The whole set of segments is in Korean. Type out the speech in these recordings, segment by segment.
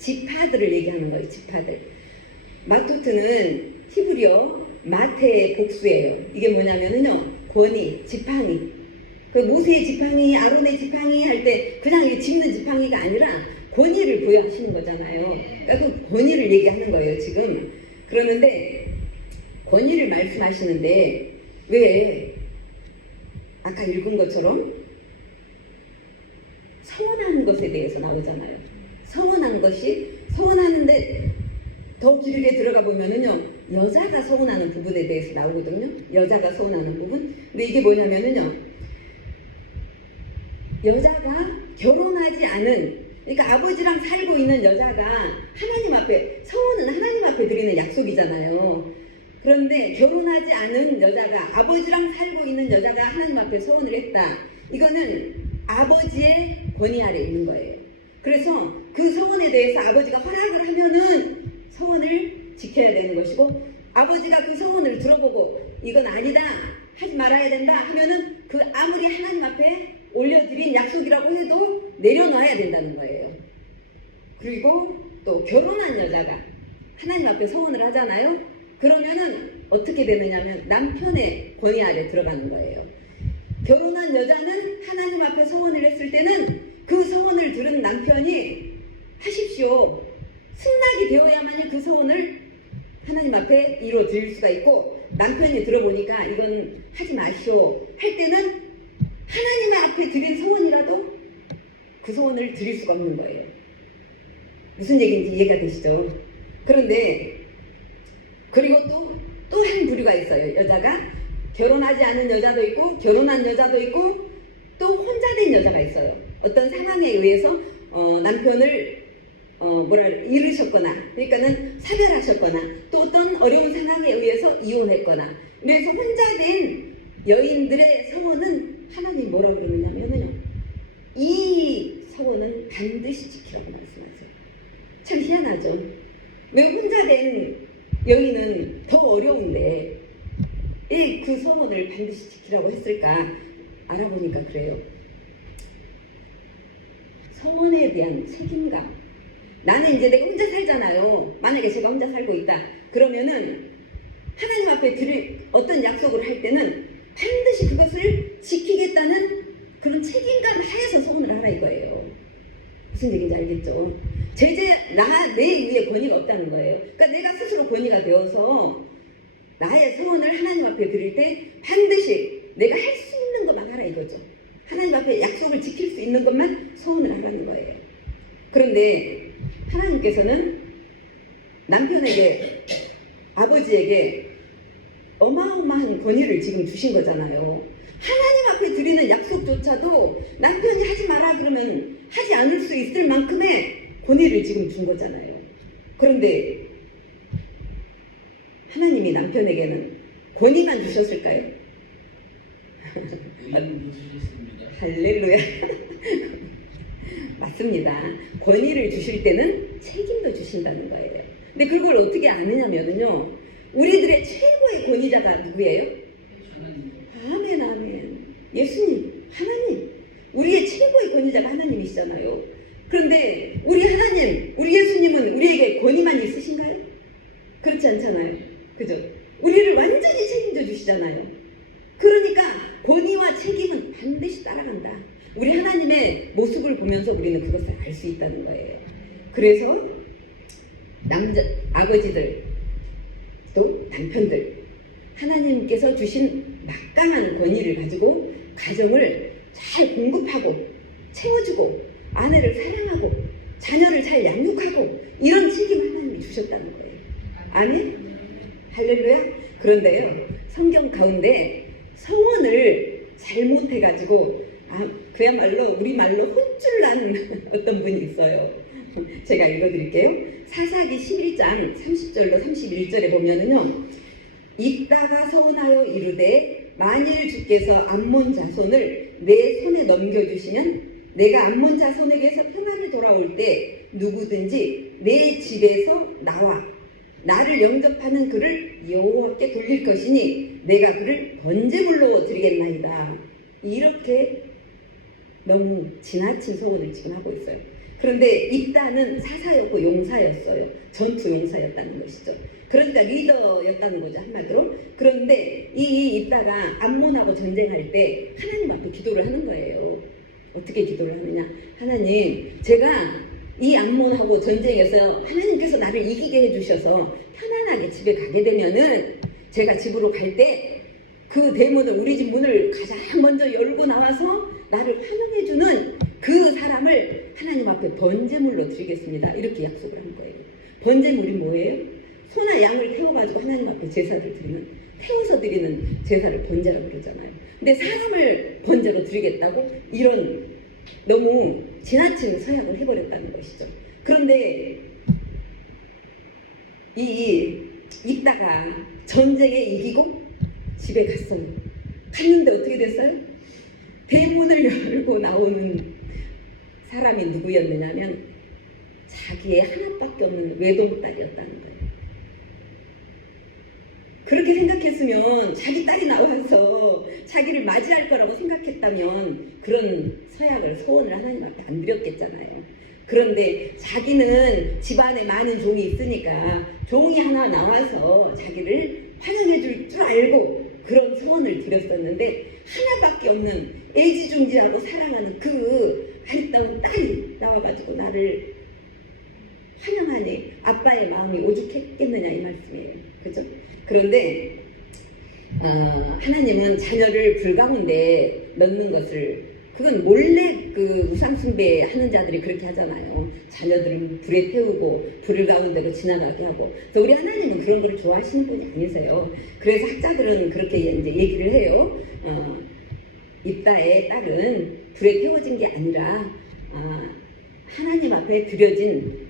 지파들을 얘기하는 거예요. 지파들. 마토트는 히브리어 마테의 복수예요. 이게 뭐냐면은요, 권위, 지팡이. 그 모세의 지팡이, 아론의 지팡이 할 때 그냥 짚는 지팡이가 아니라 권위를 부여하시는 거잖아요. 그러니까 그 권위를 얘기하는 거예요, 지금. 그러는데 권위를 말씀하시는데 왜 아까 읽은 것처럼 서원하는 것에 대해서 나오잖아요. 서원한 것이, 서원하는데 더 길게 들어가 보면은요, 여자가 서운하는 부분에 대해서 나오거든요. 여자가 서운하는 부분. 근데 이게 뭐냐면은요, 여자가 결혼하지 않은, 그러니까 아버지랑 살고 있는 여자가 하나님 앞에, 서원은 하나님 앞에 드리는 약속이잖아요. 그런데 결혼하지 않은 여자가, 아버지랑 살고 있는 여자가 하나님 앞에 서원을 했다. 이거는 아버지의 권위 아래 있는 거예요. 그래서 그 서원에 대해서 아버지가 허락을 하면은 서원을 지켜야 되는 것이고, 아버지가 그 서원을 들어보고 이건 아니다, 하지 말아야 된다 하면은 그 아무리 하나님 앞에 올려드린 약속이라고 해도 내려놔야 된다는 거예요. 그리고 또 결혼한 여자가 하나님 앞에 서원을 하잖아요. 그러면은 어떻게 되느냐면 남편의 권위 아래 들어가는 거예요. 결혼한 여자는 하나님 앞에 서원을 했을 때는 그 서원을 들은 남편이 하십시오, 승낙이 되어야만이 그 서원을 하나님 앞에 이루어 드릴 수가 있고, 남편이 들어보니까 이건 하지 마시오 할 때는 하나님 앞에 드린 서원이라도 그 서원을 드릴 수가 없는 거예요. 무슨 얘기인지 이해가 되시죠? 그런데 그리고 또 한 부류가 있어요. 여자가 결혼하지 않은 여자도 있고 결혼한 여자도 있고 또 혼자 된 여자가 있어요. 어떤 상황에 의해서 남편을 잃으셨거나, 그러니까는 사별하셨거나, 또 어떤 어려운 상황에 의해서 이혼했거나, 그래서 혼자 된 여인들의 서원은 하나님 뭐라고 그러느냐면요, 이 서원은 반드시 지키라고 말씀하세요. 참 희한하죠. 왜 혼자 된 여인은 더 어려운데 그 서원을 반드시 지키라고 했을까 알아보니까 그래요. 서원에 대한 책임감. 나는 이제 내가 혼자 살잖아요. 만약에 제가 혼자 살고 있다 그러면은 하나님 앞에 드릴 어떤 약속을 할 때는 반드시 그것을 지키겠다는 그런 책임감 하에서 서원을 하라 이거예요. 무슨 얘기인지 알겠죠? 내 위에 권위가 없다는 거예요. 그러니까 내가 스스로 권위가 되어서 나의 서원을 하나님 앞에 드릴 때 반드시 내가 할 수 있는 것만 하라 이거죠. 하나님 앞에 약속을 지킬 수 있는 것만 서원을 하라는 거예요. 그런데 하나님께서는 남편에게, 아버지에게 어마어마한 권위를 지금 주신 거잖아요. 하나님 앞에 드리는 약속조차도 남편이 하지 마라 그러면 하지 않을 수 있을 만큼의 권위를 지금 준 거잖아요. 그런데 하나님이 남편에게는 권위만 주셨을까요? 할렐루야. 맞습니다. 권위를 주실 때는 책임도 주신다는 거예요. 근데 그걸 어떻게 아느냐면요, 우리들의 최고의 권위자가 누구예요? 아멘, 아멘. 예수님, 하나님. 우리의 최고의 권위자가 하나님이시잖아요. 그런데 우리 하나님, 우리 예수님은 우리에게 권위만 있으신가요? 그렇지 않잖아요. 그죠? 우리를 완전히 책임져 주시잖아요. 그러니까 권위와 책임은 반드시 따라간다. 우리 하나님의 모습을 보면서 우리는 그것을 알 수 있다는 거예요. 그래서 아버지들, 또 남편들, 하나님께서 주신 막강한 권위를 가지고 가정을 잘 공급하고 채워주고 아내를 사랑하고 자녀를 잘 양육하고 이런 책임 하나님이 주셨다는 거예요. 아멘? 할렐루야? 그런데요, 성경 가운데 서원을 잘못해가지고 그야말로 우리말로 혼쭐난 어떤 분이 있어요. 제가 읽어드릴게요. 사사기 11장 30절로 31절에 보면은요, 입다가 서원하여 이르되 만일 주께서 암몬 자손을 내 손에 넘겨주시면 내가 암몬 자손에게서 평안을 돌아올 때 누구든지 내 집에서 나와 나를 영접하는 그를 여호와께 돌릴 것이니 내가 그를 번제물로 드리겠나이다. 이렇게 너무 지나친 서원을 지금 하고 있어요. 그런데 입다는 사사였고 용사였어요. 전투 용사였다는 것이죠. 그러니까 리더였다는 거죠, 한마디로. 그런데 이 입다가 암몬하고 전쟁할 때 하나님 앞에 기도를 하는 거예요. 어떻게 기도를 하느냐? 하나님, 제가 이 암몬하고 전쟁에서 하나님께서 나를 이기게 해주셔서 편안하게 집에 가게 되면은 제가 집으로 갈 때 그 대문을, 우리 집 문을 가장 먼저 열고 나와서 나를 환영해주는 그 사람을 하나님 앞에 번제물로 드리겠습니다. 이렇게 약속을 한 거예요. 번제물이 뭐예요? 소나 양을 태워가지고 하나님 앞에 제사를 드리는, 태워서 드리는 제사를 번제라고 그러잖아요. 근데 사람을 번제로 드리겠다고 이런 너무 지나친 서약을 해버렸다는 것이죠. 그런데 입다가 전쟁에 이기고 집에 갔어요. 갔는데 어떻게 됐어요? 대문을 열고 나오는 사람이 누구였느냐면 자기의 하나밖에 없는 외동딸이었다는 거예요. 그렇게 생각했으면 자기 딸이 나와서 자기를 맞이할 거라고 생각했다면 그런 서약을, 소원을 하나님 앞에 안 드렸겠잖아요. 그런데 자기는 집안에 많은 종이 있으니까 종이 하나 나와서 자기를 환영해 줄 줄 알고 그런 소원을 드렸었는데 하나밖에 없는 애지중지하고 사랑하는 그 아리따운 딸이 나와가지고 나를 환영하니 아빠의 마음이 오죽했겠느냐 이 말씀이에요. 그죠? 그런데 하나님은 자녀를 불 가운데 넣는 것을, 그건 몰래 그 우상숭배 하는 자들이 그렇게 하잖아요. 자녀들은 불에 태우고 불을 가운데로 지나가게 하고. 그래서 우리 하나님은 그런 걸 좋아하시는 분이 아니세요. 그래서 학자들은 그렇게 이제 얘기를 해요. 입다의 딸은 불에 태워진 게 아니라 하나님 앞에 드려진,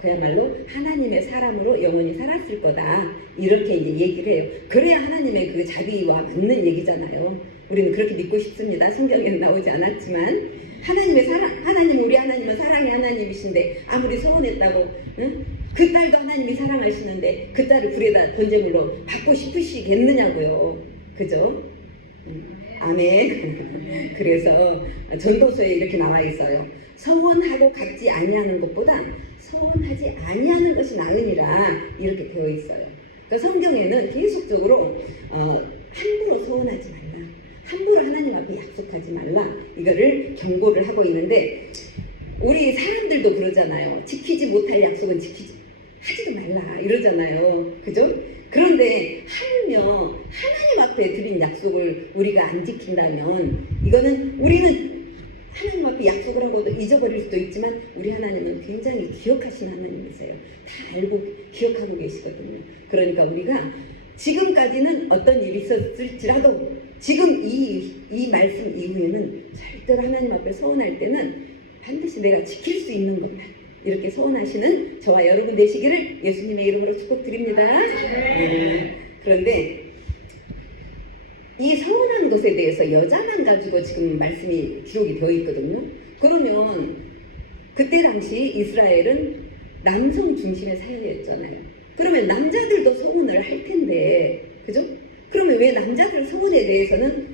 그야말로 하나님의 사람으로 영원히 살았을 거다. 이렇게 이제 얘기를 해요. 그래야 하나님의 그 자비와 맞는 얘기잖아요. 우리는 그렇게 믿고 싶습니다. 성경에는 나오지 않았지만 하나님의 사랑, 하나님, 우리 하나님은 사랑의 하나님이신데 아무리 소원했다고, 응? 그 딸도 하나님이 사랑하시는데 그 딸을 불에다 번제물로 받고 싶으시겠느냐고요. 그죠? 아멘. 그래서 전도서에 이렇게 나와 있어요. 서원하고 같지 아니하는 것보다 서원하지 아니하는 것이 나으니라, 이렇게 되어 있어요. 그러니까 성경에는 계속적으로 함부로 서원하지 말라, 함부로 하나님 앞에 약속하지 말라, 이거를 경고를 하고 있는데 우리 사람들도 그러잖아요. 지키지 못할 약속은 하지도 말라 이러잖아요. 그죠? 그런데 하물며 하나님 앞에 드린 약속을 우리가 안 지킨다면 이거는, 우리는 하나님 앞에 약속을 하고도 잊어버릴 수도 있지만 우리 하나님은 굉장히 기억하시는 하나님이세요. 다 알고 기억하고 계시거든요. 그러니까 우리가 지금까지는 어떤 일이 있었을지라도 지금 이 말씀 이후에는 절대로 하나님 앞에 서원할 때는 반드시 내가 지킬 수 있는 것만 이렇게 서원하시는 저와 여러분 되시기를 예수님의 이름으로 축복드립니다. 그런데 이 서원한 것에 대해서 여자만 가지고 지금 말씀이 기록이 되어 있거든요. 그러면 그때 당시 이스라엘은 남성 중심의 사회였잖아요. 그러면 남자들도 서원을 할 텐데, 그죠? 그러면 왜 남자들 서원에 대해서는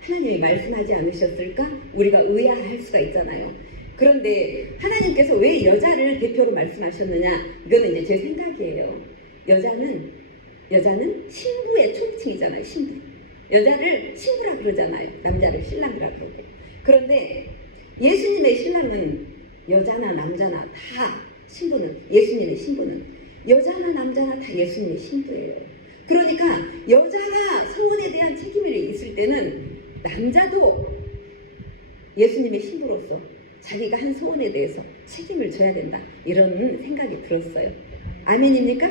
하나님이 말씀하지 않으셨을까? 우리가 의아할 수가 있잖아요. 그런데 하나님께서 왜 여자를 대표로 말씀하셨느냐? 이거는 이제 제 생각이에요. 여자는 신부의 총칭이잖아요. 신부. 여자를 신부라 그러잖아요. 남자를 신랑이라 그러고. 그런데 예수님의 신랑은 여자나 남자나 다 신부는, 예수님의 신부는 여자나 남자나 다 예수님의 신부예요. 그러니까 여자가 서원에 대한 책임이 있을 때는 남자도 예수님의 신부로서 자기가 한 소원에 대해서 책임을 져야 된다, 이런 생각이 들었어요. 아멘입니까?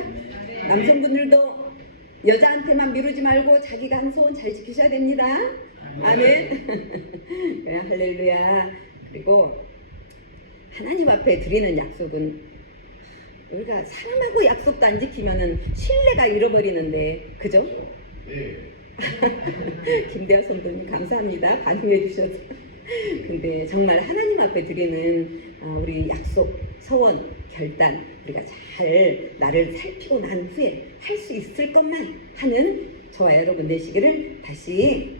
남성분들도 여자한테만 미루지 말고 자기가 한 소원 잘 지키셔야 됩니다. 아멘. 할렐루야. 그리고 하나님 앞에 드리는 약속은, 우리가 사람하고 약속도 안 지키면은 신뢰가 잃어버리는데, 그죠? 김대하 선생님 감사합니다. 반응해 주셔서. 근데 정말 하나님 앞에 드리는 우리 약속, 서원, 결단, 우리가 잘 나를 살피고 난 후에 할 수 있을 것만 하는 저와 여러분 되시기를 다시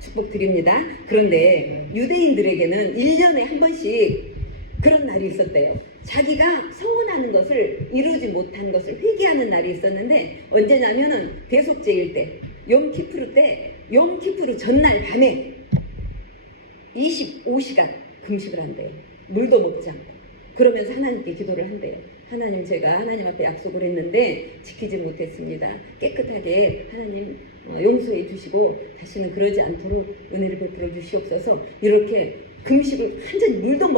축복드립니다. 그런데 유대인들에게는 1년에 한 번씩 그런 날이 있었대요. 자기가 서원하는 것을 이루지 못한 것을 회개하는 날이 있었는데 언제냐면은 대속제일 때, 욤키프르 때, 욤키프르 전날 밤에 25시간 금식을 한대요. 물도 먹지 않고. 그러면서 하나님께 기도를 한대요. 하나님, 제가 하나님 앞에 약속을 했는데 지키지 못했습니다. 깨끗하게 하나님 용서해 주시고 다시는 그러지 않도록 은혜를 베풀어 주시옵소서. 이렇게 금식을 완전히 물도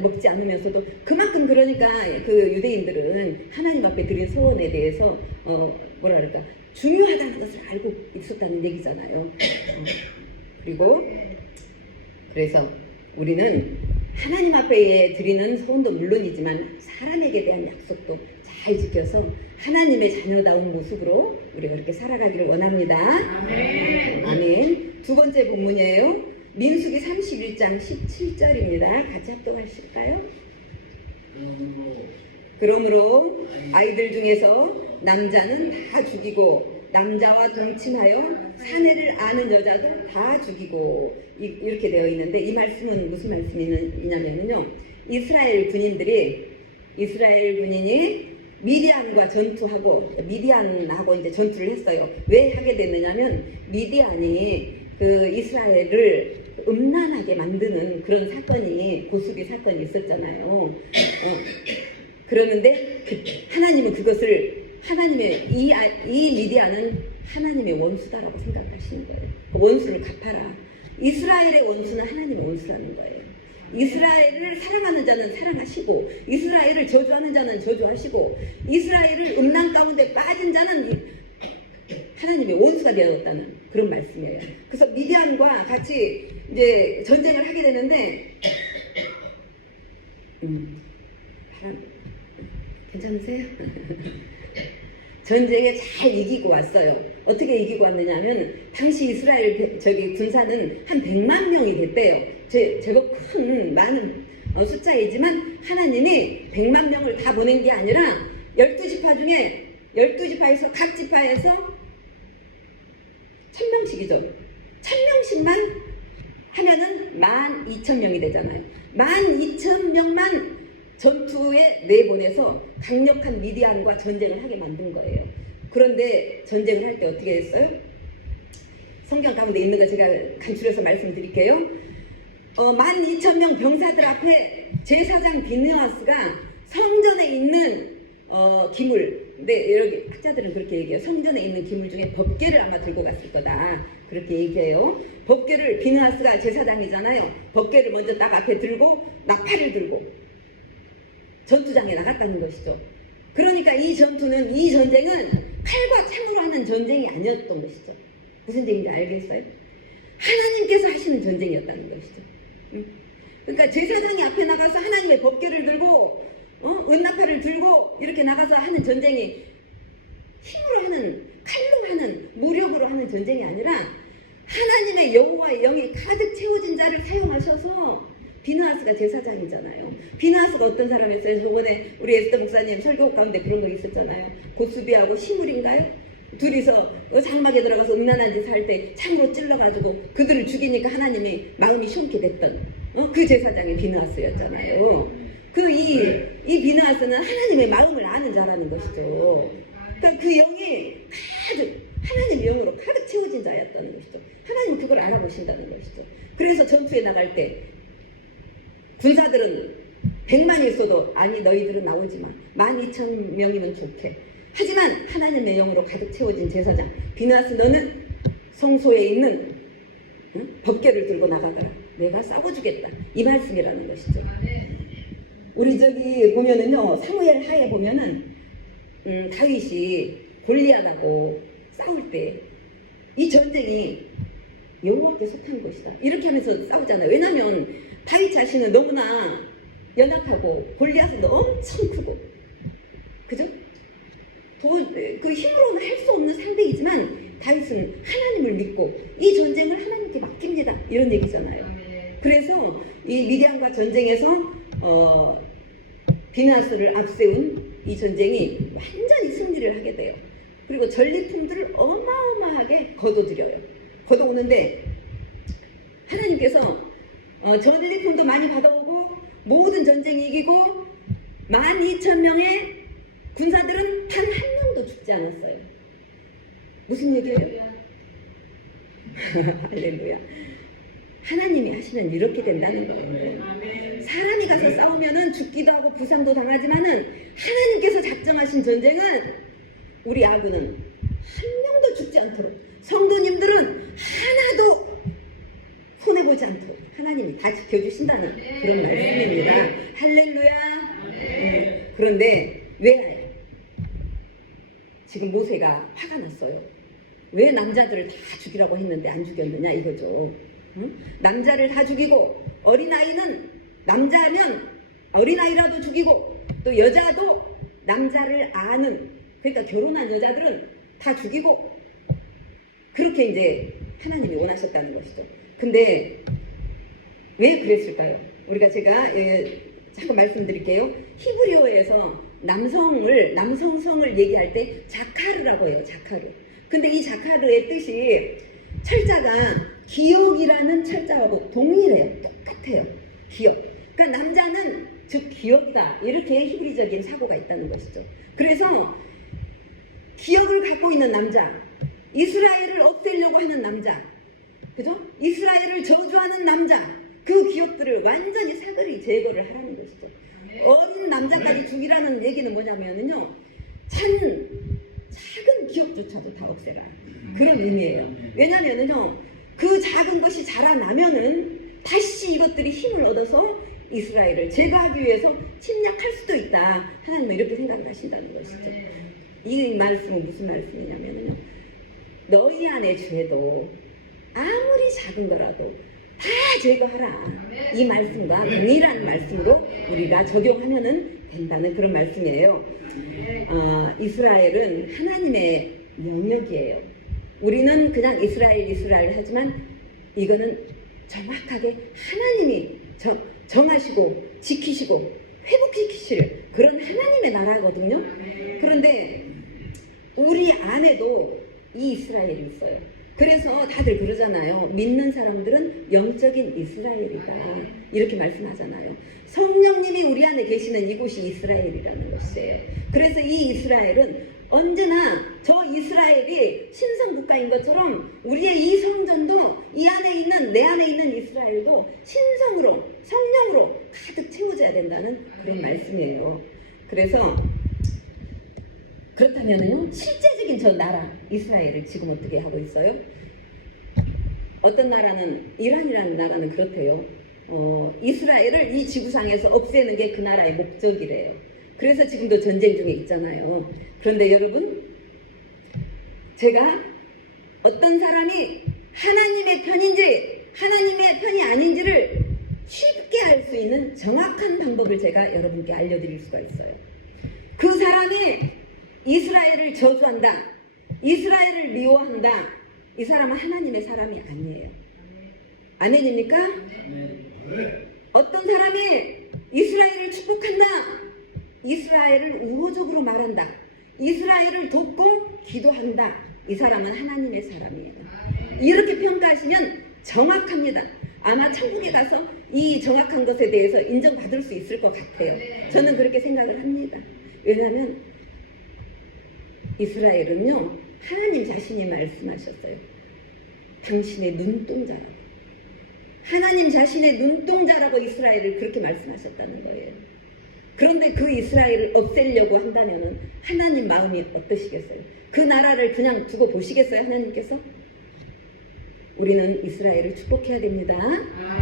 먹지 않으면서도 그만큼, 그러니까 그 유대인들은 하나님 앞에 드린 소원에 대해서 뭐라 그럴까, 중요하다는 것을 알고 있었다는 얘기잖아요. 그리고 그래서 우리는 하나님 앞에 드리는 소원도 물론이지만 사람에게 대한 약속도 잘 지켜서 하나님의 자녀다운 모습으로 우리가 그렇게 살아가기를 원합니다. 아멘. 아멘. 두 번째 본문이에요. 민수기 31장 17절입니다. 같이 합독하실까요? 그러므로 아이들 중에서 남자는 다 죽이고 남자와 동침하여 사내를 아는 여자도 다 죽이고, 이렇게 되어 있는데 이 말씀은 무슨 말씀이냐면요, 이스라엘 군인이 미디안과 전투하고, 미디안하고 이제 전투를 했어요. 왜 하게 됐느냐면 미디안이 그 이스라엘을 음란하게 만드는 그런 사건이, 고수비 사건이 있었잖아요. 그러는데 하나님은 그것을, 하나님의 이 미디안은 하나님의 원수다라고 생각하시는 거예요. 그 원수를 갚아라. 이스라엘의 원수는 하나님의 원수라는 거예요. 이스라엘을 사랑하는 자는 사랑하시고, 이스라엘을 저주하는 자는 저주하시고, 이스라엘을 음란 가운데 빠진 자는 하나님의 원수가 되었다는 그런 말씀이에요. 그래서 미디안과 같이 이제 전쟁을 하게 되는데, 괜찮으세요? 전쟁에 잘 이기고 왔어요. 어떻게 이기고 왔느냐면 당시 이스라엘 군사는 한 100만 명이 됐대요. 제법 많은 숫자이지만 하나님이 100만 명을 다 보낸 게 아니라 12지파 중에 12지파에서 각 지파에서 1000명씩이죠. 1000명씩만 하면은 12,000명이 되잖아요. 12,000명만 전투에 내보내서 강력한 미디안과 전쟁을 하게 만든 거예요. 그런데 전쟁을 할 때 어떻게 했어요? 성경 가운데 있는 거 제가 간추려서 말씀드릴게요. 12,000명 병사들 앞에 제사장 비느하스가 성전에 있는 기물, 근데 여기 학자들은 그렇게 얘기해요. 성전에 있는 기물 중에 법궤를 아마 들고 갔을 거다, 그렇게 얘기해요. 법궤를, 비느하스가 제사장이잖아요. 법궤를 먼저 딱 앞에 들고 나팔을 들고 전투장에 나갔다는 것이죠. 그러니까 이 전쟁은 칼과 창으로 하는 전쟁이 아니었던 것이죠. 무슨 전쟁인지 알겠어요? 하나님께서 하시는 전쟁이었다는 것이죠. 그러니까 제사장이 앞에 나가서 하나님의 법궤를 들고 은나팔을 들고 이렇게 나가서 하는 전쟁이 힘으로 하는, 칼로 하는, 무력으로 하는 전쟁이 아니라 하나님의 여호와의 영이 가득 채워진 자를 사용하셔서, 비느하스가 제사장이잖아요. 비느하스가 어떤 사람이었어요? 저번에 우리 에스더 목사님 설교 가운데 그런 거 있었잖아요. 고수비하고 시물인가요? 둘이서 장막에 들어가서 음란한 짓 할 때 창으로 찔러가지고 그들을 죽이니까 하나님이 마음이 시원케 됐던 그 제사장이 비느하스였잖아요. 이 비느하스는 하나님의 마음을 아는 자라는 것이죠. 그러니까 그 영이 가득, 하나님의 영으로 가득 채워진 자였다는 것이죠. 하나님 그걸 알아보신다는 것이죠. 그래서 전투에 나갈 때 군사들은 100만이 있어도, 아니 너희들은 나오지 마, 12,000명이면 좋게. 하지만 하나님의 영으로 가득 채워진 제사장 비느하스, 너는 성소에 있는 법궤를 들고 나가거라. 내가 싸워주겠다, 이 말씀이라는 것이죠. 우리 저기 보면은요, 사무엘 하에 보면은 다윗이 골리앗하고 싸울 때 이 전쟁이 여호와께 속한 것이다, 이렇게 하면서 싸우잖아요. 왜냐하면 다윗 자신은 너무나 연약하고 골리앗은 엄청 크고, 그죠? 그 힘으로는 할 수 없는 상대이지만 다윗은 하나님을 믿고 이 전쟁을 하나님께 맡깁니다, 이런 얘기잖아요. 그래서 이 미디안과 전쟁에서 비느하스를 앞세운 이 전쟁이 완전히 승리를 하게 돼요. 그리고 전리품들을 어마어마하게 거둬오는데 하나님께서 전리품도 많이 받아오고 모든 전쟁이 이기고 12,000명의 군사들은 단 한 명도 죽지 않았어요. 무슨 얘기예요? 할렐루야. 하나님이 하시면 이렇게 된다는 거예요. 사람이 가서 싸우면은 죽기도 하고 부상도 당하지만은 하나님께서 작정하신 전쟁은 우리 아군은 한 명도 죽지 않도록, 성도님들은 하나도 손해보지 않도록 하나님이 다 지켜주신다는 그런 말씀입니다. 할렐루야. 그런데 왜 지금 모세가 화가 났어요? 왜 남자들을 다 죽이라고 했는데 안 죽였느냐 이거죠. 응? 남자를 다 죽이고 어린아이는 남자면 어린아이라도 죽이고 또 여자도 남자를 아는, 그러니까 결혼한 여자들은 다 죽이고, 그렇게 이제 하나님이 원하셨다는 것이죠. 근데 왜 그랬을까요? 제가 잠깐 말씀드릴게요. 히브리어에서 남성성을 얘기할 때 자카르라고 해요. 자카르. 근데 이 자카르의 뜻이 철자가 기억이라는 철자하고 동일해요. 똑같아요. 기억. 그러니까 남자는 즉 기억이다. 이렇게 히브리적인 사고가 있다는 것이죠. 그래서 기억을 갖고 있는 남자, 이스라엘을 없애려고 하는 남자, 그죠? 이스라엘을 저주하는 남자, 그 기억들을 완전히 사거리 제거를 하라는 것이죠. 어린 남자까지 죽이라는 얘기는 뭐냐면요, 작은 기억조차도 다 없애라, 그런 의미예요. 왜냐면은요, 그 작은 것이 자라나면은 다시 이것들이 힘을 얻어서 이스라엘을 제거하기 위해서 침략할 수도 있다. 하나님은 이렇게 생각을 하신다는 것이죠. 이 말씀은 무슨 말씀이냐면요, 너희 안의 죄도 아무리 작은 거라도 다 제거하라. 이 말씀과 동일한 말씀으로 우리가 적용하면은 된다는 그런 말씀이에요. 이스라엘은 하나님의 영역이에요. 우리는 그냥 이스라엘 하지만 이거는 정확하게 하나님이 정하시고 지키시고 회복시키실 그런 하나님의 나라거든요. 그런데 우리 안에도 이 이스라엘이 있어요. 그래서 다들 그러잖아요. 믿는 사람들은 영적인 이스라엘이다. 이렇게 말씀하잖아요. 성령님이 우리 안에 계시는 이곳이 이스라엘이라는 것이에요. 그래서 이 이스라엘은 언제나 저 이스라엘이 신성국가인 것처럼 우리의 이 성전도 이 안에 있는, 내 안에 있는 이스라엘도 신성으로, 성령으로 가득 채워져야 된다는 그런 말씀이에요. 그래서 그렇다면요, 실제적인 저 나라 이스라엘을 지금 어떻게 하고 있어요? 어떤 나라는, 이란이라는 나라는 그렇대요. 이스라엘을 이 지구상에서 없애는 게 그 나라의 목적이래요. 그래서 지금도 전쟁 중에 있잖아요. 그런데 여러분, 제가 어떤 사람이 하나님의 편인지 하나님의 편이 아닌지를 쉽게 알 수 있는 정확한 방법을 제가 여러분께 알려드릴 수가 있어요. 그 사람이 이스라엘을 저주한다, 이스라엘을 미워한다, 이 사람은 하나님의 사람이 아니에요. 아멘입니까? 어떤 사람이 이스라엘을 축복한다, 이스라엘을 우호적으로 말한다, 이스라엘을 돕고 기도한다, 이 사람은 하나님의 사람이에요. 이렇게 평가하시면 정확합니다. 아마 천국에 가서 이 정확한 것에 대해서 인정받을 수 있을 것 같아요. 저는 그렇게 생각을 합니다. 왜냐하면 이스라엘은요, 하나님 자신이 말씀하셨어요. 당신의 눈동자라고. 하나님 자신의 눈동자라고 이스라엘을 그렇게 말씀하셨다는 거예요. 그런데 그 이스라엘을 없애려고 한다면 하나님 마음이 어떠시겠어요? 그 나라를 그냥 두고 보시겠어요? 하나님께서? 우리는 이스라엘을 축복해야 됩니다.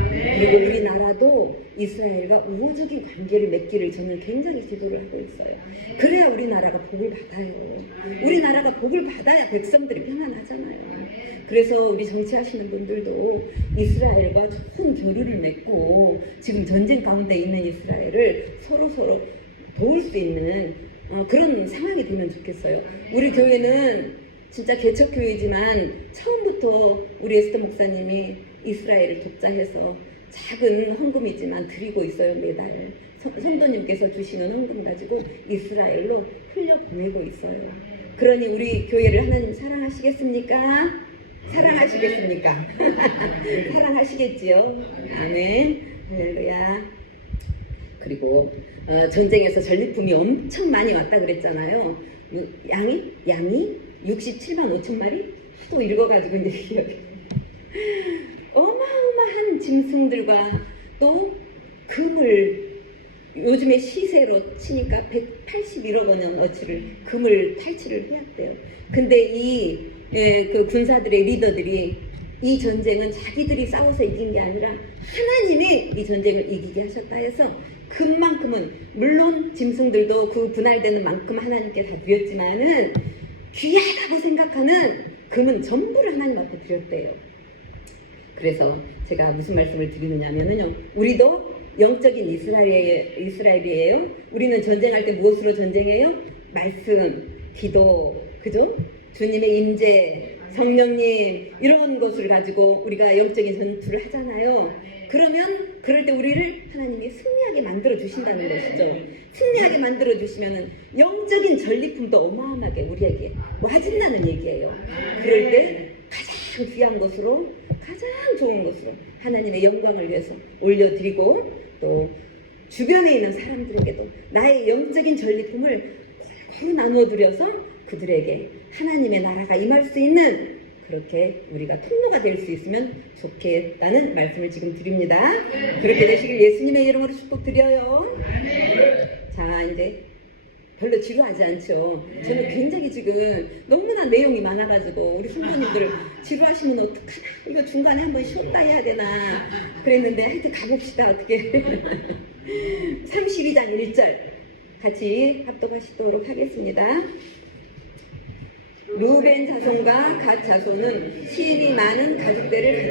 그리고 우리나라도 이스라엘과 우호적인 관계를 맺기를 저는 굉장히 기도를 하고 있어요. 그래야 우리나라가 복을 받아요. 우리나라가 복을 받아야 백성들이 평안하잖아요. 그래서 우리 정치하시는 분들도 이스라엘과 좋은 교류를 맺고 지금 전쟁 가운데 있는 이스라엘을 서로 도울 수 있는 그런 상황이 되면 좋겠어요. 우리 교회는 진짜 개척교회지만 처음부터 우리 에스더 목사님이 이스라엘을 돕자 해서 작은 헌금이지만 드리고 있어요. 매달 성도님께서 주시는 헌금 가지고 이스라엘로 흘려보내고 있어요. 그러니 우리 교회를 하나님 사랑하시겠습니까? 사랑하시겠습니까? 사랑하시겠지요? 아멘. 할렐루야. 그리고 전쟁에서 전리품이 엄청 많이 왔다 그랬잖아요. 양이 67만 5천 마리? 또 읽어가지고 이제 기억이. 어마어마한 짐승들과 또 금을 요즘에 시세로 치니까 181억 원어치를 금을 탈취를 해왔대요. 근데 그 군사들의 리더들이 이 전쟁은 자기들이 싸워서 이긴 게 아니라 하나님이 이 전쟁을 이기게 하셨다 해서 금만큼은 물론 짐승들도 그 분할되는 만큼 하나님께 다 드렸지만은 귀하다고 생각하는 금은 전부를 하나님 앞에 드렸대요. 그래서 제가 무슨 말씀을 드리느냐면요, 우리도 영적인 이스라엘이에요. 우리는 전쟁할 때 무엇으로 전쟁해요? 말씀, 기도, 그죠? 주님의 임재, 성령님 이런 것을 가지고 우리가 영적인 전투를 하잖아요. 그러면 그럴 때 우리를 하나님이 승리하게 만들어 주신다는 것이죠. 승리하게 만들어 주시면은 영적인 전리품도 어마어마하게 우리에게 와진다는 얘기예요. 그럴 때 가장 귀한 것으로, 가장 좋은 것으로 하나님의 영광을 위해서 올려드리고, 또 주변에 있는 사람들에게도 나의 영적인 전리품을 골고루 나누어 드려서 그들에게 하나님의 나라가 임할 수 있는, 그렇게 우리가 통로가 될 수 있으면 좋겠다는 말씀을 지금 드립니다. 그렇게 되시길 예수님의 이름으로 축복드려요. 자, 이제 별로 지루하지 않죠. 저는 굉장히 지금 너무나 내용이 많아가지고 우리 성도님들 지루하시면 어떡하나, 이거 중간에 한번 쉬었다 해야 되나 그랬는데 하여튼 가봅시다. 어떻게 32장 1절 같이 합독하시도록 하겠습니다. 루벤 자손과 갓 자손은 시인이 많은 가축대를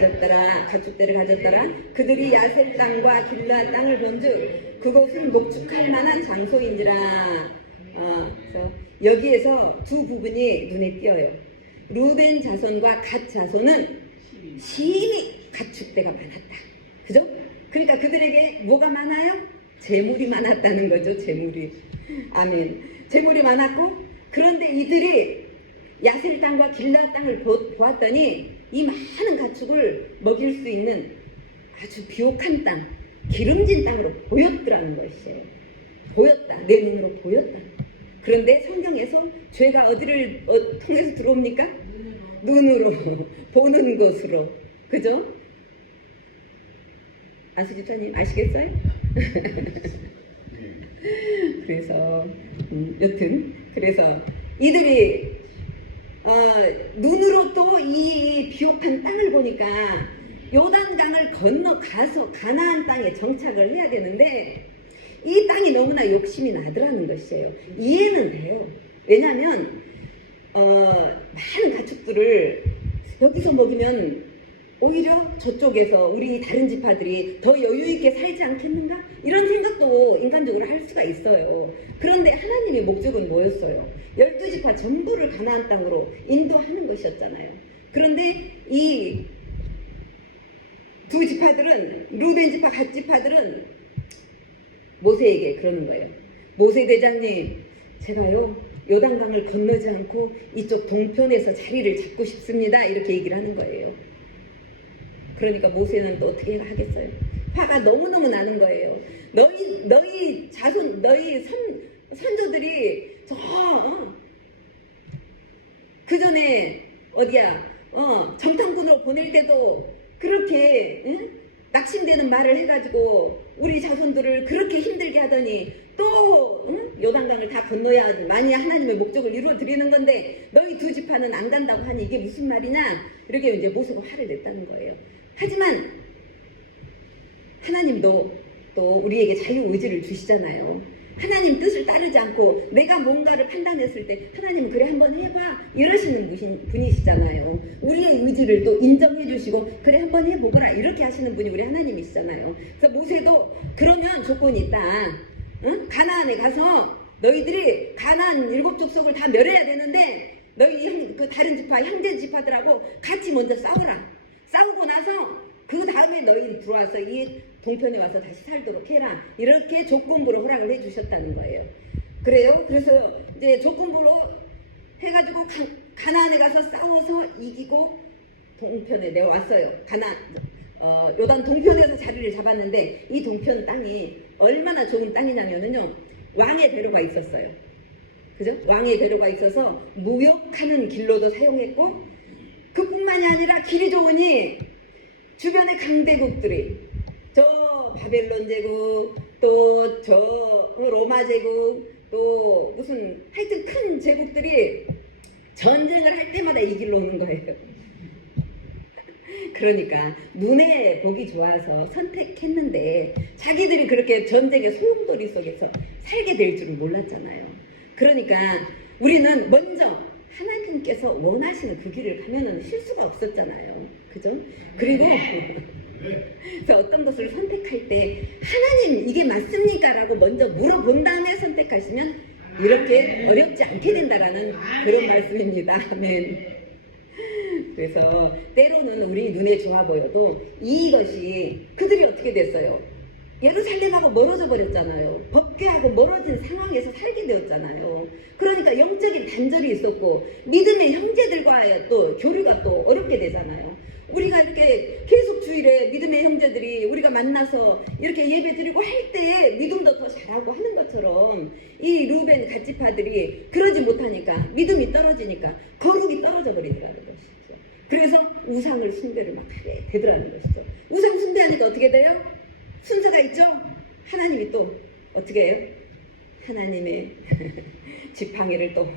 가졌더라. 그들이 야셀 땅과 길르앗 땅을 본즉 그곳은 목축할 만한 장소인지라. 그래서 여기에서 두 부분이 눈에 띄어요. 루벤 자손과 갓 자손은 시인이 가축대가 많았다. 그죠? 그러니까 그들에게 뭐가 많아요? 재물이 많았다는 거죠. 재물이. 아멘. 재물이 많았고, 그런데 이들이 야셀 땅과 길르앗 땅을 보았더니 이 많은 가축을 먹일 수 있는 아주 비옥한 땅, 기름진 땅으로 보였더라는 것이에요. 보였다. 내 눈으로 보였다. 그런데 성경에서 죄가 어디를 통해서 들어옵니까? 눈으로 보는 것으로. 그죠? 안수집사님 아시겠어요? 그래서 여튼 그래서 이들이 눈으로 또 이 비옥한 땅을 보니까 요단강을 건너가서 가나안 땅에 정착을 해야 되는데 이 땅이 너무나 욕심이 나더라는 것이에요. 이해는 돼요. 왜냐하면 많은 가축들을 여기서 먹이면 오히려 저쪽에서 우리 다른 지파들이 더 여유 있게 살지 않겠는가? 이런 생각도 인간적으로 할 수가 있어요. 그런데 하나님의 목적은 뭐였어요? 12지파 전부를 가나안 땅으로 인도하는 것이었잖아요. 그런데 이 두 지파들은, 루벤 지파, 갓 지파들은 모세에게 그러는 거예요. 모세 대장님, 제가요 요단강을 건너지 않고 이쪽 동편에서 자리를 잡고 싶습니다. 이렇게 얘기를 하는 거예요. 그러니까 모세는 또 어떻게 하겠어요? 화가 너무너무 나는 거예요. 너희 자손, 너희 선조들이 그 전에 정탐꾼으로 보낼 때도 그렇게 낙심되는 말을 해가지고 우리 자손들을 그렇게 힘들게 하더니 또 요단강을 다 건너야 많이 하나님의 목적을 이루어 드리는 건데 너희 두 지파는 안 간다고 하니 이게 무슨 말이냐? 이렇게 이제 모세가 화를 냈다는 거예요. 하지만 하나님도 또 우리에게 자유의지를 주시잖아요. 하나님 뜻을 따르지 않고 내가 뭔가를 판단했을 때 하나님은 그래 한번 해봐 이러시는 분이시잖아요. 우리의 의지를 또 인정해 주시고 그래 한번 해보거라 이렇게 하시는 분이 우리 하나님이시잖아요. 그래서 모세도 그러면 조건이 있다. 가나안에 가서 너희들이 가나안 7족속을 다 멸해야 되는데 너희 그 다른 지파 형제 지파들하고 같이 먼저 싸우라. 싸우고 나서 그 다음에 너희 들어와서 이 동편에 와서 다시 살도록 해라. 이렇게 조건부로 허락을 해주셨다는 거예요. 그래요. 그래서 이제 조건부로 해가지고 가나안에 가서 싸워서 이기고 동편에 내려왔어요. 요단 동편에서 자리를 잡았는데 이 동편 땅이 얼마나 좋은 땅이냐면요. 왕의 배로가 있었어요. 그죠? 왕의 배로가 있어서 무역하는 길로도 사용했고, 그뿐만이 아니라 길이 좋으니 주변의 강대국들이, 저 바벨론 제국, 또 저 로마 제국, 또 무슨 하여튼 큰 제국들이 전쟁을 할 때마다 이 길로 오는 거예요. 그러니까 눈에 보기 좋아서 선택했는데 자기들이 그렇게 전쟁의 소용돌이 속에서 살게 될 줄은 몰랐잖아요. 그러니까 우리는 먼저 하나님께서 원하시는 그 길을 가면은 실수가 없었잖아요. 그죠? 그리고 그래서 어떤 것을 선택할 때 하나님 이게 맞습니까? 라고 먼저 물어본 다음에 선택하시면 이렇게 어렵지 않게 된다라는 그런 말씀입니다. 아멘. 그래서 때로는 우리 눈에 좋아 보여도 이것이 그들이 어떻게 됐어요? 예루살렘하고 멀어져 버렸잖아요. 법궤하고 멀어진 상황에서 살게 되었잖아요. 그러니까 영적인 단절이 있었고 믿음의 형제들과의 또 교류가 또 어렵게 되잖아요. 우리가 이렇게 계속 주일에 믿음의 형제들이 우리가 만나서 이렇게 예배 드리고 할 때 믿음도 더 잘하고 하는 것처럼 이 루벤 갓지파들이 그러지 못하니까 믿음이 떨어지니까 거룩이 떨어져 버리더라는 것이죠. 그래서 우상을 숭배를 막 하게 되더라는 것이죠. 우상 숭배하니까 어떻게 돼요? 순서가 있죠? 하나님이 또 어떻게 해요? 하나님의 지팡이를 또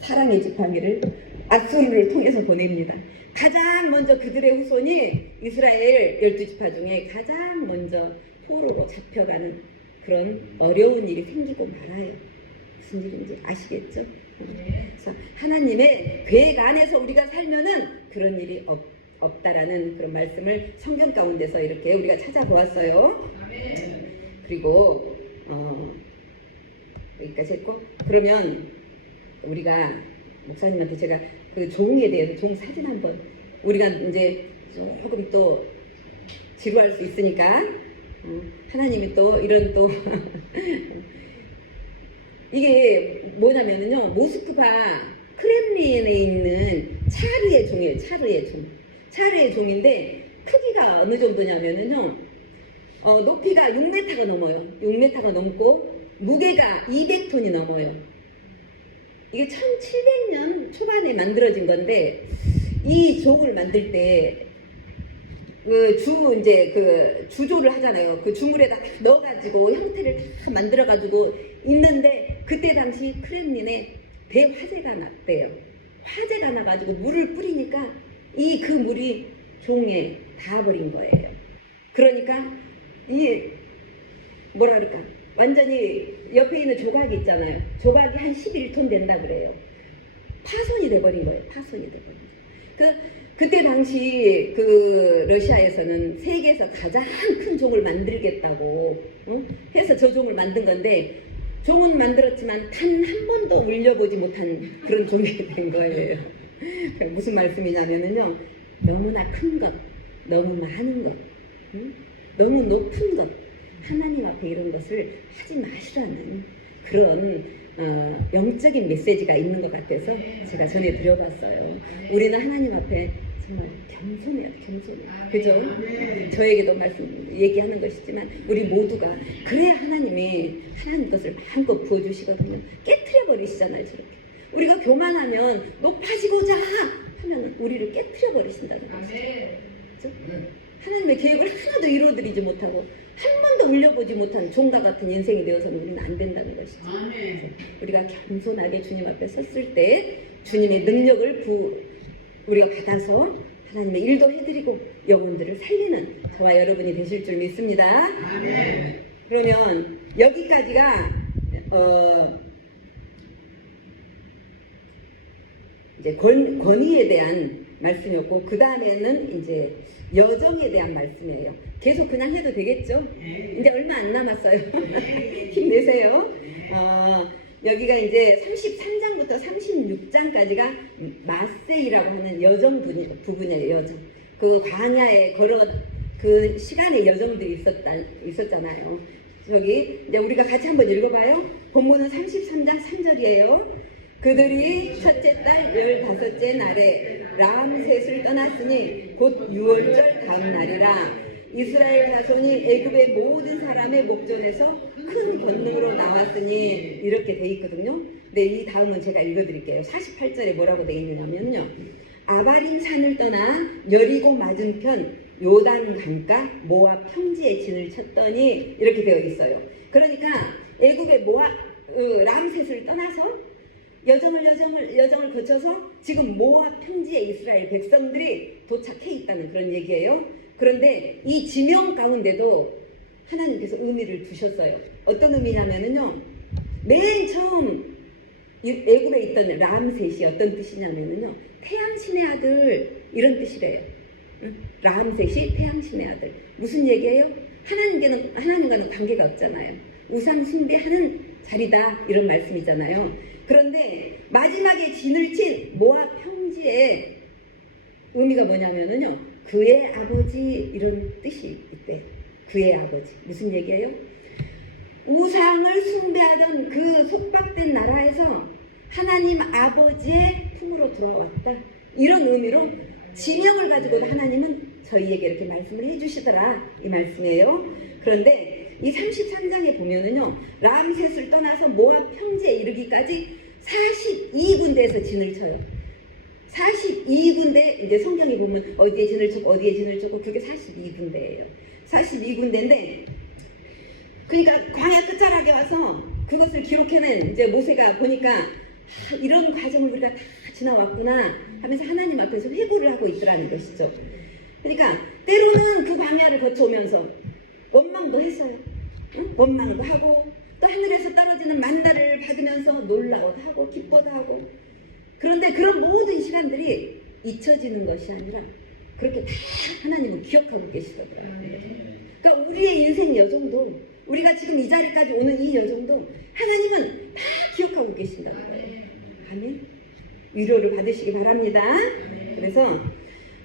사랑의 지팡이를 앗수르를 통해서 보냅니다. 가장 먼저 그들의 후손이 이스라엘 12지파 중에 가장 먼저 포로로 잡혀가는 그런 어려운 일이 생기고 말아요. 무슨 일인지 아시겠죠? 그래서 하나님의 계획 안에서 우리가 살면은 그런 일이 없다라는 그런 말씀을 성경 가운데서 이렇게 우리가 찾아보았어요. 그리고 여기까지 했고, 그러면 우리가 목사님한테 제가 그 종에 대해서 종 사진 한번 우리가 이제 조금 또 지루할 수 있으니까 하나님이 또 이런 또 이게 뭐냐면은요, 모스크바 크렘린에 있는 차르의 종이에요. 차르의 종인데 크기가 어느 정도냐면은요, 높이가 6m가 넘어요. 6m가 넘고 무게가 200톤이 넘어요. 이게 1700년 초반에 만들어진 건데 이 종을 만들 때 주조를 하잖아요. 그 주물에다 다 넣어가지고 형태를 다 만들어가지고 있는데 그때 당시 크렘린에 대화재가 났대요. 화재가 나가지고 물을 뿌리니까 그 물이 종에 닿아버린 거예요. 그러니까 이 뭐라 그럴까, 완전히 옆에 있는 조각이 있잖아요. 조각이 한 11톤 된다 그래요. 파손이 돼버린 거예요. 파손이 돼버린. 그때 당시 그 러시아에서는 세계에서 가장 큰 종을 만들겠다고 해서 저 종을 만든 건데, 종은 만들었지만 단 한 번도 울려보지 못한 그런 종이 된 거예요. 무슨 말씀이냐면요, 너무나 큰 것, 너무 많은 것, 너무 높은 것, 하나님 앞에 이런 것을 하지 마시라는 그런 영적인 메시지가 있는 것 같아서 제가 전해드려봤어요. 우리는 하나님 앞에 정말 겸손해요. 겸손해요. 그죠? 저에게도 얘기하는 것이지만 우리 모두가 그래야 하나님이 하나님 것을 마음껏 부어주시거든요. 깨트려 버리시잖아요. 저렇게 우리가 교만하면 높아지고자 하면 우리를 깨트려 버리신다는 거죠. 그렇죠? 하나님의 계획을 하나도 이루어드리지 못하고 한 번도 울려보지 못한 종과 같은 인생이 되어서는 우리는 안 된다는 것이죠. 그래서 우리가 겸손하게 주님 앞에 섰을 때 주님의 능력을 우리가 받아서 하나님의 일도 해드리고 영혼들을 살리는 저와 여러분이 되실 줄 믿습니다. 그러면 여기까지가 이제 권위에 대한 말씀이었고, 그 다음에는 이제 여정에 대한 말씀이에요. 계속 그냥 해도 되겠죠? 이제 얼마 안 남았어요. 힘내세요. 여기가 이제 33장부터 36장까지가 마세이라고 하는 여정 부분이에요. 여정. 그 광야에 그 시간에 여정들이 있었잖아요. 저기 이제 우리가 같이 한번 읽어봐요. 본문은 33장 3절이에요. 그들이 첫째 달 15째 날에 람셋을 떠났으니 곧 6월절 다음 날이라. 이스라엘 자손이 애굽의 모든 사람의 목전에서 큰 권능으로 나왔으니 이렇게 돼 있거든요. 근데 이 다음은 제가 읽어드릴게요. 48절에 뭐라고 돼 있느냐면요. 아바림 산을 떠나 여리고 맞은편 요단 강가 모압 평지에 진을 쳤더니 이렇게 되어 있어요. 그러니까 애굽의 모압 람셋을 떠나서 여정을 거쳐서 지금 모압 평지에 이스라엘 백성들이 도착해 있다는 그런 얘기예요. 그런데 이 지명 가운데도 하나님께서 의미를 두셨어요. 어떤 의미냐면요. 맨 처음 애굽에 있던 람셋이 어떤 뜻이냐면요. 태양신의 아들 이런 뜻이래요. 람셋이 태양신의 아들. 무슨 얘기예요? 하나님과는 관계가 없잖아요. 우상 숭배하는 자리다 이런 말씀이잖아요. 그런데 마지막에 진을 친 모압 평지의 의미가 뭐냐면요. 그의 아버지 이런 뜻이 있대요. 그의 아버지. 무슨 얘기예요? 우상을 숭배하던 그 속박된 나라에서 하나님 아버지의 품으로 돌아왔다. 이런 의미로 지명을 가지고도 하나님은 저희에게 이렇게 말씀을 해주시더라. 이 말씀이에요. 그런데 이 33장에 보면은요. 람셋을 떠나서 모압 평지에 이르기까지 42군데에서 진을 쳐요. 42군데 이제 성경에 보면 어디에 진을 쳤고 어디에 진을 쳤고 그게 42군데예요. 42군데인데 그러니까 광야 끝자락에 와서 그것을 기록해낸 이제 모세가 보니까 이런 과정을 우리가 다 지나왔구나 하면서 하나님 앞에서 회고를 하고 있더라는 것이죠. 그러니까 때로는 그 광야를 거쳐오면서 원망도 했어요. 응? 원망도 하고 또 하늘에서 떨어지는 만나를 받으면서 놀라워도 하고 기뻐도 하고 그런데 그런 모든 시간들이 잊혀지는 것이 아니라 그렇게 다 하나님은 기억하고 계시더라고요. 그러니까 우리의 인생 여정도 우리가 지금 이 자리까지 오는 이 여정도 하나님은 다 기억하고 계신다는 거예요. 아멘. 위로를 받으시기 바랍니다. 그래서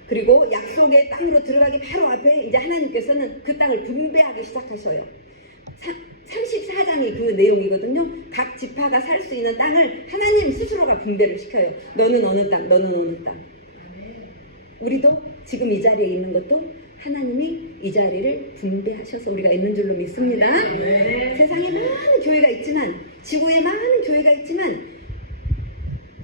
그리고 약속의 땅으로 들어가기 바로 앞에 이제 하나님께서는 그 땅을 분배하기 시작하셔요. 34장이 그 내용이거든요. 각 지파가 살 수 있는 땅을 하나님 스스로가 분배를 시켜요. 너는 어느 땅, 너는 어느 땅. 우리도 지금 이 자리에 있는 것도 하나님이 이 자리를 분배하셔서 우리가 있는 줄로 믿습니다. 세상에 많은 교회가 있지만 지구에 많은 교회가 있지만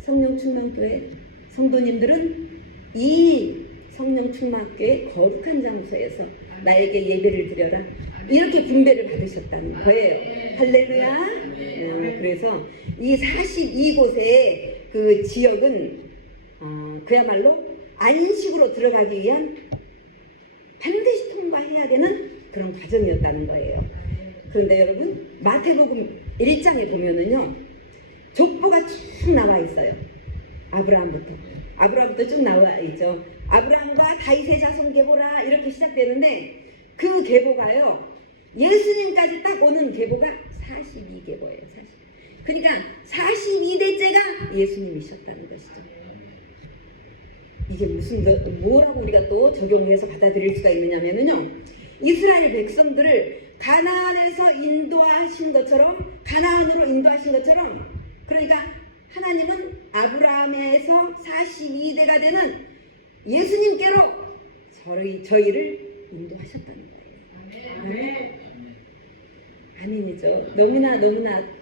성령 충만교회 성도님들은 이 성령 충만교회 거룩한 장소에서 나에게 예배를 드려라. 이렇게 분배를 받으셨다는 거예요. 할렐루야. 그래서 이 42곳의 그 지역은 그야말로 안식으로 들어가기 위한 반드시 통과해야 되는 그런 과정이었다는 거예요. 그런데 여러분 마태복음 1장에 보면은요. 족보가 쭉 나와 있어요. 아브라함부터 쭉 나와 있죠. 아브라함과 다윗의 자손 계보라 이렇게 시작되는데 그 계보가요. 예수님까지 딱 오는 계보가 42계보예요. 40. 그러니까 42대째가 예수님이셨다는 것이죠. 이게 뭐라고 우리가 또 적용해서 받아들일 수가 있느냐면요. 이스라엘 백성들을 가나안으로 인도하신 것처럼 그러니까 하나님은 아브라함에서 42대가 되는 예수님께로 저희를 인도하셨다는 거예요. 아멘. 아멘이죠. 너무나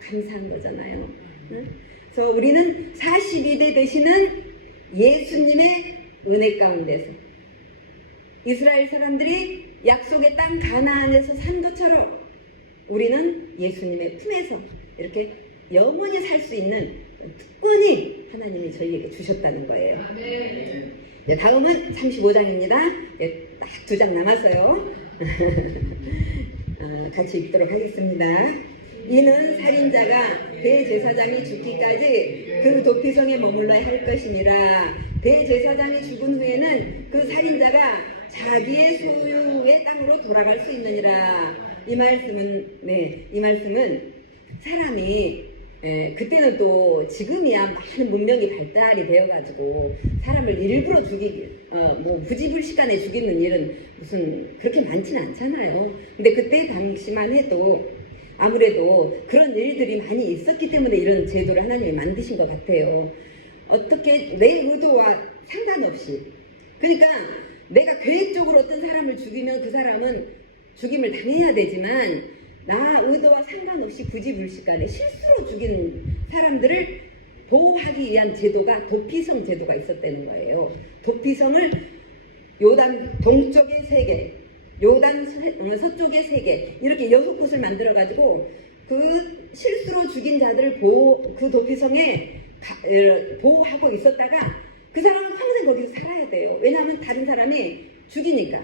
감사한 거잖아요. 그래서 우리는 42대 되시는 예수님의 은혜 가운데서 이스라엘 사람들이 약속의 땅 가나안에서 산 것처럼 우리는 예수님의 품에서 이렇게 영원히 살 수 있는 특권이 하나님이 저희에게 주셨다는 거예요. 네, 다음은 35장입니다. 네, 딱 2장 남았어요. 같이 읽도록 하겠습니다. 이는 살인자가 대제사장이 죽기까지 그 도피성에 머물러야 할 것이니라. 대제사장이 죽은 후에는 그 살인자가 자기의 소유의 땅으로 돌아갈 수 있느니라. 이 말씀은 사람이 그때는 또 지금이야 많은 문명이 발달이 되어가지고 사람을 일부러 부지불식간에 죽이는 일은 무슨 그렇게 많지는 않잖아요. 근데 그때 당시만 해도 아무래도 그런 일들이 많이 있었기 때문에 이런 제도를 하나님이 만드신 것 같아요. 어떻게 내 의도와 상관없이. 그러니까 내가 계획적으로 어떤 사람을 죽이면 그 사람은 죽임을 당해야 되지만 나 의도와 상관없이 굳이 불식간에 실수로 죽인 사람들을 보호하기 위한 제도가 도피성 제도가 있었다는 거예요. 도피성을 요단 동쪽에 3개, 요단 서쪽에 3개 이렇게 6곳을 만들어 가지고 그 실수로 죽인 자들을 그 도피성에 보호하고 있었다가 그 사람은 평생 거기서 살아야 돼요. 왜냐하면 다른 사람이 죽이니까.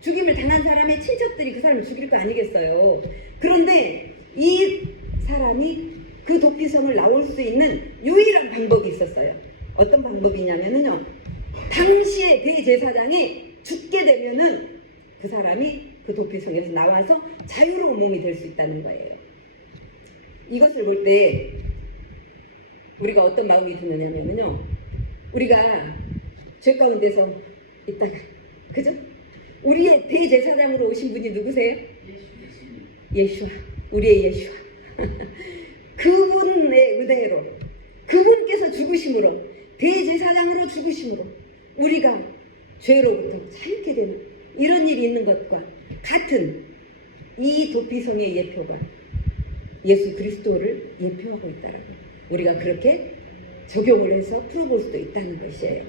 죽임을 당한 사람의 친척들이 그 사람을 죽일 거 아니겠어요. 그런데 이 사람이 그 도피성을 나올 수 있는 유일한 방법이 있었어요. 어떤 방법이냐면요. 당시에 대제사장이 죽게 되면은 그 사람이 그 도피성에서 나와서 자유로운 몸이 될 수 있다는 거예요. 이것을 볼 때 우리가 어떤 마음이 드느냐면요. 우리가 죄 가운데서 있다가 그죠? 우리의 대제사장으로 오신 분이 누구세요? 예수와. 우리의 예수와. 그분의 은혜로 그분께서 죽으심으로 대제사장으로 죽으심으로 우리가 죄로부터 자유케 되는 이런 일이 있는 것과 같은 이 도피성의 예표가 예수 그리스도를 예표하고 있다라고 우리가 그렇게 적용을 해서 풀어볼 수도 있다는 것이에요.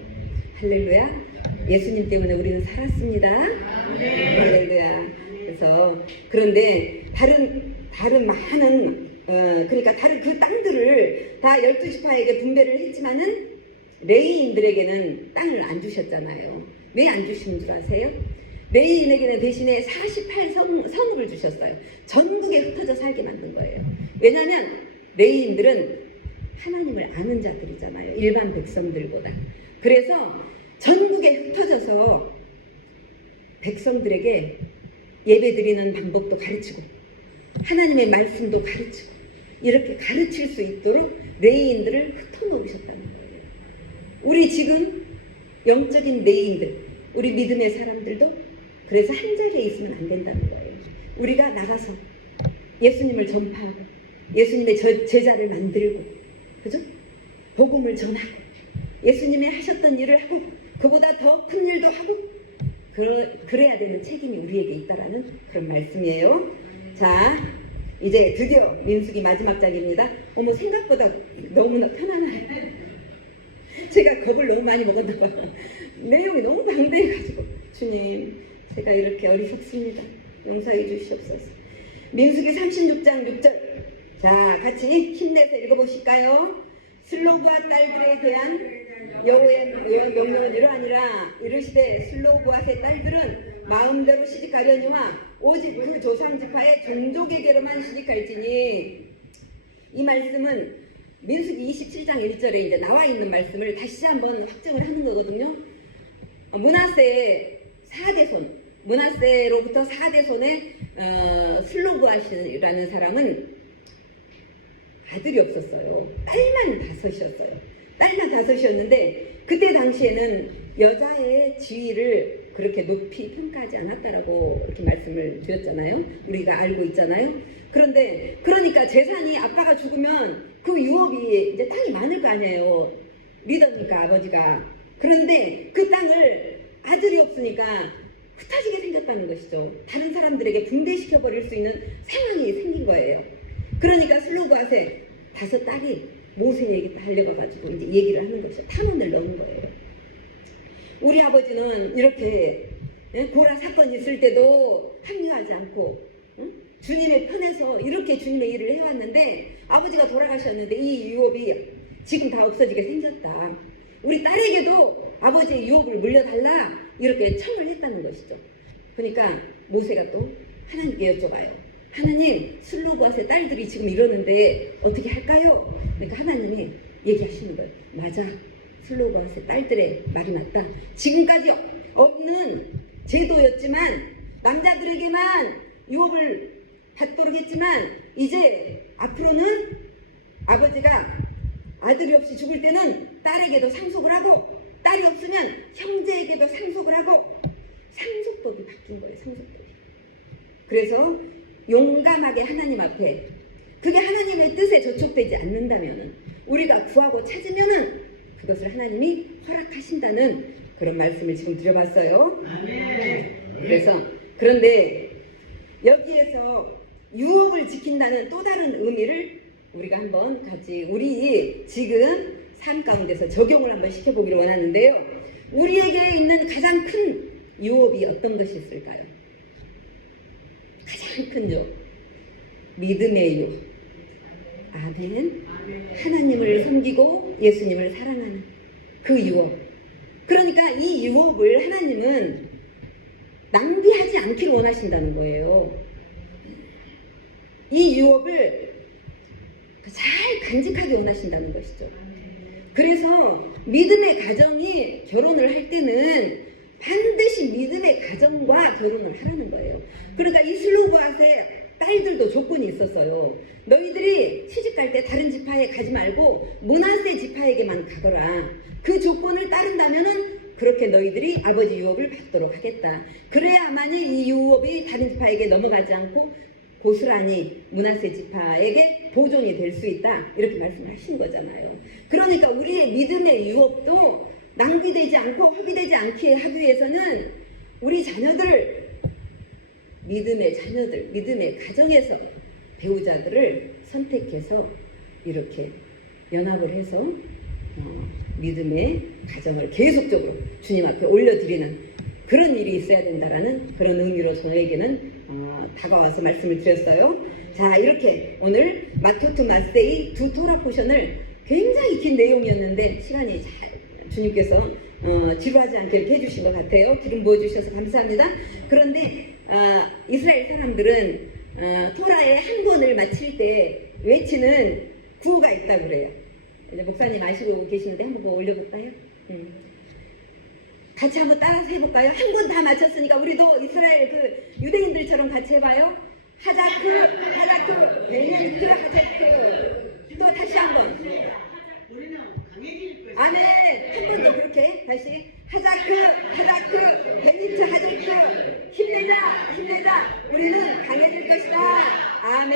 할렐루야. 예수님 때문에 우리는 살았습니다. 할렐루야. 그래서 그런데 다른 많은 그러니까 다른 그 땅들을 다 12지파에게 분배를 했지만은 레위인들에게는 땅을 안 주셨잖아요. 왜 안 주신 줄 아세요? 레위인에게는 대신에 48성읍을 주셨어요. 전국에 흩어져 살게 만든 거예요. 왜냐하면 레위인들은 하나님을 아는 자들이잖아요. 일반 백성들보다. 그래서 전국에 흩어져서 백성들에게 예배드리는 방법도 가르치고 하나님의 말씀도 가르치고 이렇게 가르칠 수 있도록 레위인들을 흩어놓으셨다는 거예요. 우리 지금 영적인 레위인들, 우리 믿음의 사람들도 그래서 한 자리에 있으면 안 된다는 거예요. 우리가 나가서 예수님을 전파하고 예수님의 제자를 만들고 그죠? 복음을 전하고 예수님이 하셨던 일을 하고 그보다 더 큰 일도 하고 그래야 되는 책임이 우리에게 있다라는 그런 말씀이에요. 자, 이제 드디어 민수기 마지막 장입니다. 어머, 생각보다 너무나 편안해요. 제가 겁을 너무 많이 먹었나 봐요. 내용이 너무 방대해가지고 주님 제가 이렇게 어리석습니다. 용서해 주시옵소서. 민수기 36장 6절 자 같이 힘내서 읽어보실까요? 슬로브와 딸들에 대한 여호와의 명령은 이러하니라. 이르시되 슬로브앗의 딸들은 마음대로 시집가려니와 오직 그 조상 지파의 종족에게로만 시집갈지니. 이 말씀은 민수기 27장 1절에 이제 나와 있는 말씀을 다시 한번 확정을 하는 거거든요. 므낫세의 4대손, 므낫세로부터 4대손의 슬로브앗이라는 사람은 아들이 없었어요. 딸만 5이었어요. 딸만 5이었는데 그때 당시에는 여자의 지위를 그렇게 높이 평가하지 않았다라고 이렇게 말씀을 드렸잖아요. 우리가 알고 있잖아요. 그런데 그러니까 재산이 아빠가 죽으면 그 유업이 이제 땅이 많을 거 아니에요. 리더니까 아버지가. 그런데 그 땅을 아들이 없으니까 흩어지게 생겼다는 것이죠. 다른 사람들에게 분배시켜 버릴 수 있는 상황이 생긴 거예요. 그러니까 슬로브앗의 5딸이 모세에게 달려가가지고 이제 얘기를 하는 것이죠. 탐언을 넣은 거예요. 우리 아버지는 이렇게 고라 사건이 있을 때도 합류하지 않고 주님의 편에서 이렇게 주님의 일을 해왔는데 아버지가 돌아가셨는데 이 유업이 지금 다 없어지게 생겼다. 우리 딸에게도 아버지의 유업을 물려달라 이렇게 청을 했다는 것이죠. 그러니까 모세가 또 하나님께 여쭤봐요. 하나님, 슬로브앗의 딸들이 지금 이러는데 어떻게 할까요? 그러니까 하나님이 얘기하시는 거예요. 맞아. 슬로브앗의 딸들의 말이 맞다. 지금까지 없는 제도였지만 남자들에게만 유업을 받도록 했지만 이제 앞으로는 아버지가 아들이 없이 죽을 때는 딸에게도 상속을 하고 딸이 없으면 형제에게도 상속을 하고 상속법이 바뀐 거예요. 상속법이. 그래서 용감하게 하나님 앞에 그게 하나님의 뜻에 저촉되지 않는다면 우리가 구하고 찾으면은 그것을 하나님이 허락하신다는 그런 말씀을 지금 드려봤어요. 그래서 그런데 여기에서 유업을 지킨다는 또 다른 의미를 우리가 한번 같이 우리 지금 삶 가운데서 적용을 한번 시켜보기를 원하는데요. 우리에게 있는 가장 큰 유업이 어떤 것이 있을까요? 가장 큰 유업, 믿음의 유업. 아멘. 하나님을 섬기고 예수님을 사랑하는 그 유업. 그러니까 이 유업을 하나님은 낭비하지 않기를 원하신다는 거예요. 이 유업을 잘 간직하게 원하신다는 것이죠. 그래서 믿음의 가정이 결혼을 할 때는 반드시 믿음의 가정과 결혼을 하라는 거예요. 그러니까 이 슬로바앗의 딸들도 조건이 있었어요. 너희들이 시집갈 때 다른 지파에 가지 말고 므낫세 지파에게만 가거라. 그 조건을 따른다면은 그렇게 너희들이 아버지 유업을 받도록 하겠다. 그래야만이 이 유업이 다른 지파에게 넘어가지 않고 고스란히 므낫세 지파에게 보존이 될 수 있다. 이렇게 말씀을 하신 거잖아요. 그러니까 우리의 믿음의 유업도 낭비되지 않고 허비되지 않게 하기 위해서는 우리 자녀들, 믿음의 가정에서 배우자들을 선택해서 이렇게 연합을 해서 믿음의 가정을 계속적으로 주님 앞에 올려드리는 그런 일이 있어야 된다라는 그런 의미로 저에게는 다가와서 말씀을 드렸어요. 자, 이렇게 오늘 마토 투 마세이 두 토라 포션을 굉장히 긴 내용이었는데 시간이 잘 주님께서 지루하지 않게 이렇게 해주신 것 같아요. 기름 부어주셔서 감사합니다. 그런데 이스라엘 사람들은 토라의 한 권을 마칠 때 외치는 구호가 있다고 그래요. 이제 목사님 아시고 계시는데 한번 그거 올려볼까요? 같이 한번 따라서 해볼까요? 한 권 다 마쳤으니까 우리도 이스라엘 그 유대인들처럼 같이 해봐요. 하자크, 벨리트, 하자크. 또 다시 한번. 아멘. 한 번 더 그렇게 다시 하자크, 벨리트, 하자크. 힘내자. 우리는 강해질 것이다. 아멘.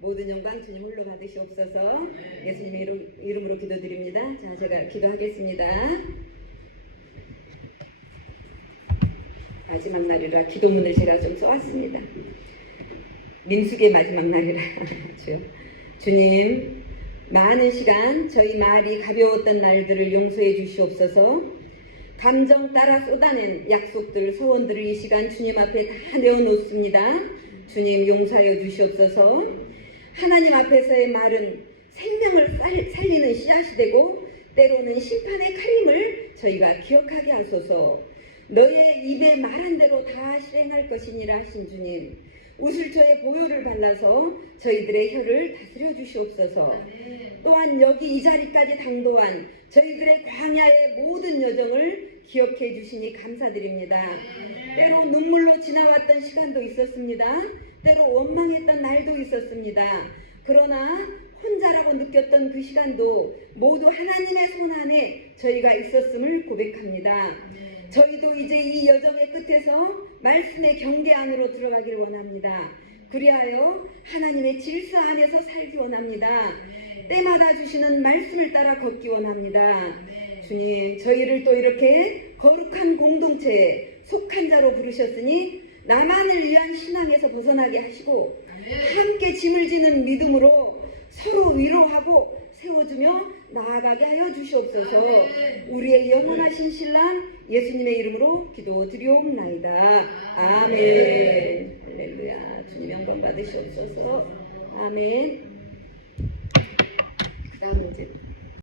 모든 영광 주님 홀로 받으시옵소서. 예수님의 이름으로 기도드립니다. 자, 제가 기도하겠습니다. 마지막 날이라 기도문을 제가 좀 써왔습니다. 민수기의 마지막 날이라 주여. 주님, 많은 시간 저희 말이 가벼웠던 날들을 용서해 주시옵소서. 감정 따라 쏟아낸 약속들, 소원들을 이 시간 주님 앞에 다 내어놓습니다. 주님 용서하여 주시옵소서. 하나님 앞에서의 말은 생명을 살리는 씨앗이 되고 때로는 심판의 칼임을 저희가 기억하게 하소서. 너의 입에 말한 대로 다 실행할 것이니라 하신 주님, 우슬초에 보혈을 발라서 저희들의 혀를 다스려 주시옵소서. 또한 여기 이 자리까지 당도한 저희들의 광야의 모든 여정을 기억해 주시니 감사드립니다. 때로 눈물로 지나왔던 시간도 있었습니다. 때로 원망했던 날도 있었습니다. 그러나 혼자라고 느꼈던 그 시간도 모두 하나님의 손 안에 저희가 있었음을 고백합니다. 저희도 이제 이 여정의 끝에서 말씀의 경계 안으로 들어가기를 원합니다. 그리하여 하나님의 질서 안에서 살기 원합니다. 때마다 주시는 말씀을 따라 걷기 원합니다. 주님, 저희를 또 이렇게 거룩한 공동체에 속한 자로 부르셨으니 나만을 위한 신앙에서 벗어나게 하시고 함께 짐을 지는 믿음으로 서로 위로하고 세워주며 나아가게 하여 주시옵소서. 우리의 영원하신 신랑 예수님의 이름으로 기도드리옵나이다. 아멘. 할렐루야. 주님 영광 받으시옵소서. 아멘. 그 다음 문제.